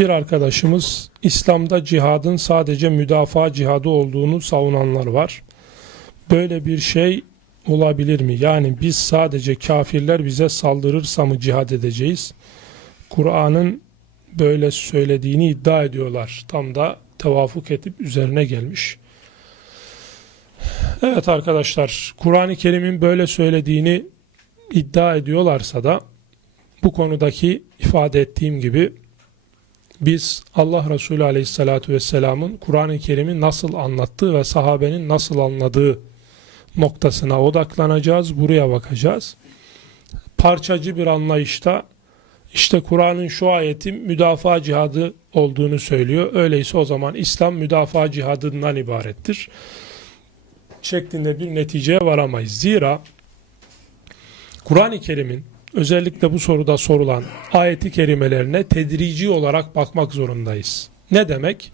Bir arkadaşımız İslam'da cihadın sadece müdafaa cihadı olduğunu savunanlar var. Böyle bir şey olabilir mi? Yani biz sadece kafirler bize saldırırsa mı cihad edeceğiz? Kur'an'ın böyle söylediğini iddia ediyorlar. Tam da tevafuk edip üzerine gelmiş. Evet arkadaşlar, Kur'an-ı Kerim'in böyle söylediğini iddia ediyorlarsa da bu konudaki ifade ettiğim gibi biz Allah Resulü Aleyhisselatü Vesselam'ın Kur'an-ı Kerim'i nasıl anlattığı ve sahabenin nasıl anladığı noktasına odaklanacağız, buraya bakacağız. Parçacı bir anlayışta işte Kur'an'ın şu ayeti müdafaa cihadı olduğunu söylüyor. Öyleyse o zaman İslam müdafaa cihadından ibarettir. Şeklinde bir neticeye varamayız. Zira Kur'an-ı Kerim'in özellikle bu soruda sorulan ayeti kerimelerine tedrici olarak bakmak zorundayız. Ne demek?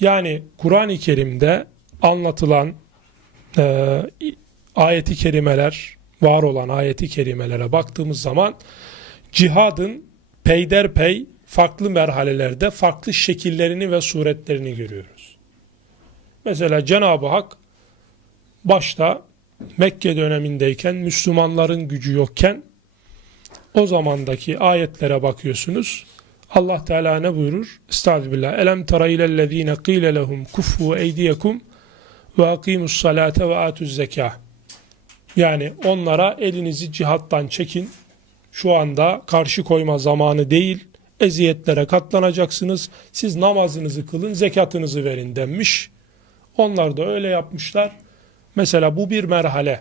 Yani Kur'an-ı Kerim'de anlatılan e, ayeti kerimeler, var olan ayeti kerimelere baktığımız zaman cihadın peyderpey farklı merhalelerde farklı şekillerini ve suretlerini görüyoruz. Mesela Cenab-ı Hak başta Mekke dönemindeyken Müslümanların gücü yokken o zamandaki ayetlere bakıyorsunuz. Allah Teala ne buyurur? Estağfirullah. Elem tara ilellezine qile lehum kuffu eydiyekum ve akimus salate ve atuz zekah. Yani onlara elinizi cihattan çekin. Şu anda karşı koyma zamanı değil. Eziyetlere katlanacaksınız. Siz namazınızı kılın, zekatınızı verin denmiş. Onlar da öyle yapmışlar. Mesela bu bir merhale.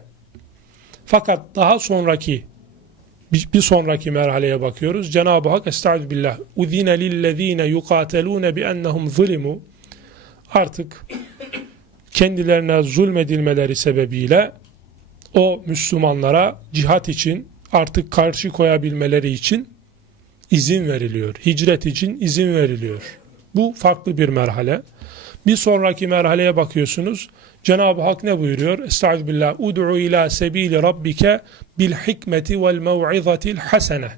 Fakat daha sonraki bir, bir sonraki merhaleye bakıyoruz. Cenab-ı Hak Estaizu billah Uzine lillezine yukatelune bi ennehum zulimu Artık kendilerine zulmedilmeleri sebebiyle o Müslümanlara cihat için artık karşı koyabilmeleri için izin veriliyor. Hicret için izin veriliyor. Bu farklı bir merhale. Bir sonraki merhaleye bakıyorsunuz. Cenab-ı Hak ne buyuruyor? Estaizu billah. Ud'u ila sebili rabbike bil hikmeti vel mev'izatil hasene.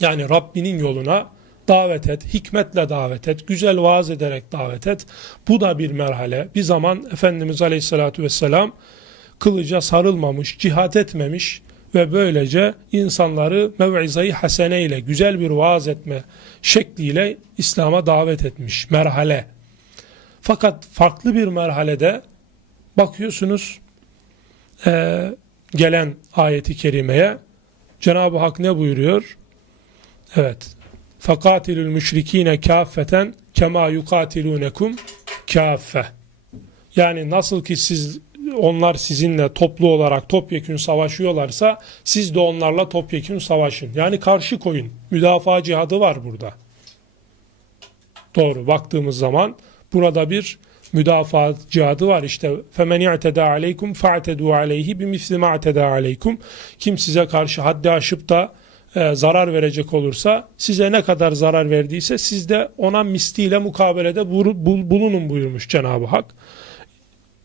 Yani Rabbinin yoluna davet et, hikmetle davet et, güzel vaaz ederek davet et. Bu da bir merhale. Bir zaman Efendimiz Aleyhisselatü Vesselam kılıca sarılmamış, cihat etmemiş ve böylece insanları mev'izayı hasene ile güzel bir vaaz etme şekliyle İslam'a davet etmiş. Merhale. Fakat farklı bir merhalede bakıyorsunuz e, gelen ayeti kerimeye Cenab-ı Hak ne buyuruyor? Evet. Fakatilül müşrikine kâffeten kema yukatilunekum kâffe. Yani nasıl ki siz onlar sizinle toplu olarak topyekün savaşıyorlarsa siz de onlarla topyekün savaşın. Yani karşı koyun. Müdafaa cihadı var burada. Doğru baktığımız zaman burada bir müdafaa cihadı var. İşte femen i'teda aleykum fa'tedu aleyhi bimisli ma i'teda aleykum. Kim size karşı haddi aşıp da e, zarar verecek olursa size ne kadar zarar verdiyse siz de ona misliyle mukabelede bulunun buyurmuş Cenab-ı Hak.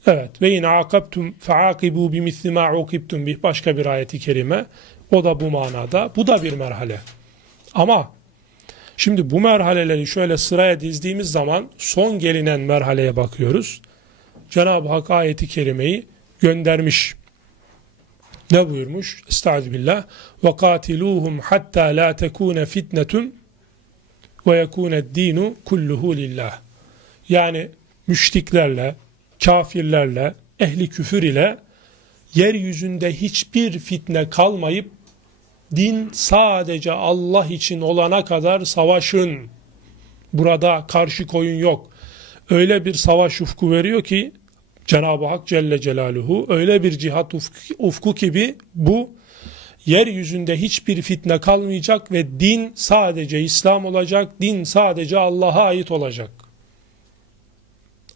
Evet ve yine akabtum faakibu bimisli ma ukibtum bih başka bir ayeti kerime. O da bu manada. Bu da bir merhale. Ama Şimdi bu merhaleleri şöyle sıraya dizdiğimiz zaman son gelinen merhaleye bakıyoruz. Cenab-ı Hak ayeti kerimeyi göndermiş. Ne buyurmuş? Ve katiluhum hatta la tekune fitnetun ve yekune dinu kulluhu lillah. Yani müşriklerle, kafirlerle, ehli küfür ile yeryüzünde hiçbir fitne kalmayıp din sadece Allah için olana kadar savaşın. Burada karşı koyun yok. Öyle bir savaş ufku veriyor ki Cenab-ı Hak Celle Celaluhu öyle bir cihat ufku, gibi bu yeryüzünde hiçbir fitne kalmayacak ve din sadece İslam olacak, din sadece Allah'a ait olacak.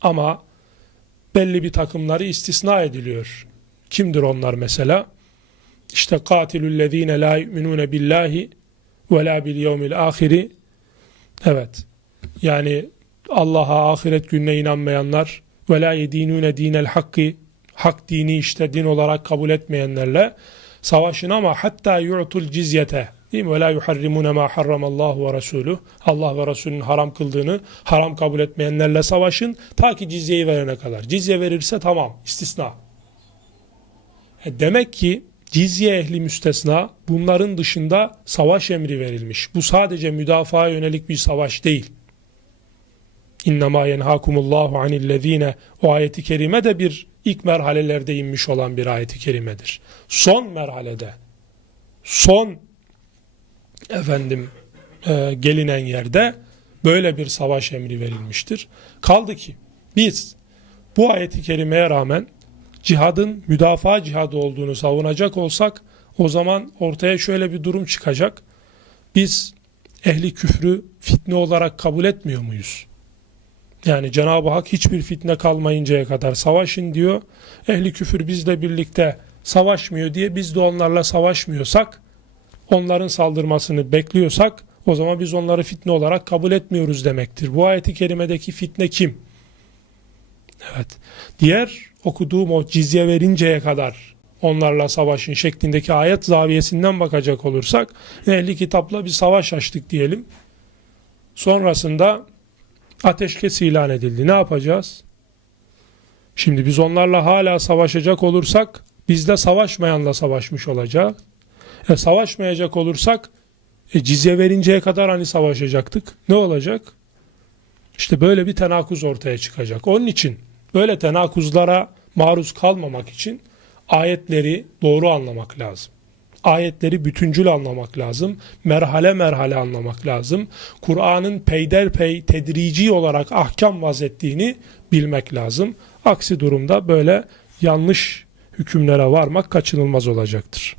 Ama belli bir takımları istisna ediliyor. Kimdir onlar mesela? İşte katilüllezine la yu'minune billahi ve la bil yevmil ahiri. Evet. Yani Allah'a ahiret gününe inanmayanlar ve la yedinune dinel hakkı hak dini işte din olarak kabul etmeyenlerle savaşın ama hatta yu'tul cizyete değil mi? Ve la yuharrimune ma harramallahu ve resulü Allah ve Resulünün haram kıldığını haram kabul etmeyenlerle savaşın ta ki cizyeyi verene kadar. Cizye verirse tamam istisna. E demek ki cizye ehli müstesna bunların dışında savaş emri verilmiş. Bu sadece müdafaa yönelik bir savaş değil. İnnemâ yenhâkumullahu anillezîne o ayeti kerime de bir ilk merhalelerde inmiş olan bir ayeti kerimedir. Son merhalede son efendim e, gelinen yerde böyle bir savaş emri verilmiştir. Kaldı ki biz bu ayeti kerimeye rağmen cihadın müdafaa cihadı olduğunu savunacak olsak o zaman ortaya şöyle bir durum çıkacak. Biz ehli küfrü fitne olarak kabul etmiyor muyuz? Yani Cenab-ı Hak hiçbir fitne kalmayıncaya kadar savaşın diyor. Ehli küfür bizle birlikte savaşmıyor diye biz de onlarla savaşmıyorsak, onların saldırmasını bekliyorsak o zaman biz onları fitne olarak kabul etmiyoruz demektir. Bu ayeti kerimedeki fitne kim? Evet. Diğer okuduğum o cizye verinceye kadar onlarla savaşın şeklindeki ayet zaviyesinden bakacak olursak ehli kitapla bir savaş açtık diyelim. Sonrasında ateşkes ilan edildi. Ne yapacağız? Şimdi biz onlarla hala savaşacak olursak biz de savaşmayanla savaşmış olacağız. E, savaşmayacak olursak e, cizye verinceye kadar hani savaşacaktık? Ne olacak? İşte böyle bir tenakuz ortaya çıkacak. Onun için böyle tenakuzlara maruz kalmamak için ayetleri doğru anlamak lazım. Ayetleri bütüncül anlamak lazım. Merhale merhale anlamak lazım. Kur'an'ın peyderpey tedrici olarak ahkam vazettiğini bilmek lazım. Aksi durumda böyle yanlış hükümlere varmak kaçınılmaz olacaktır.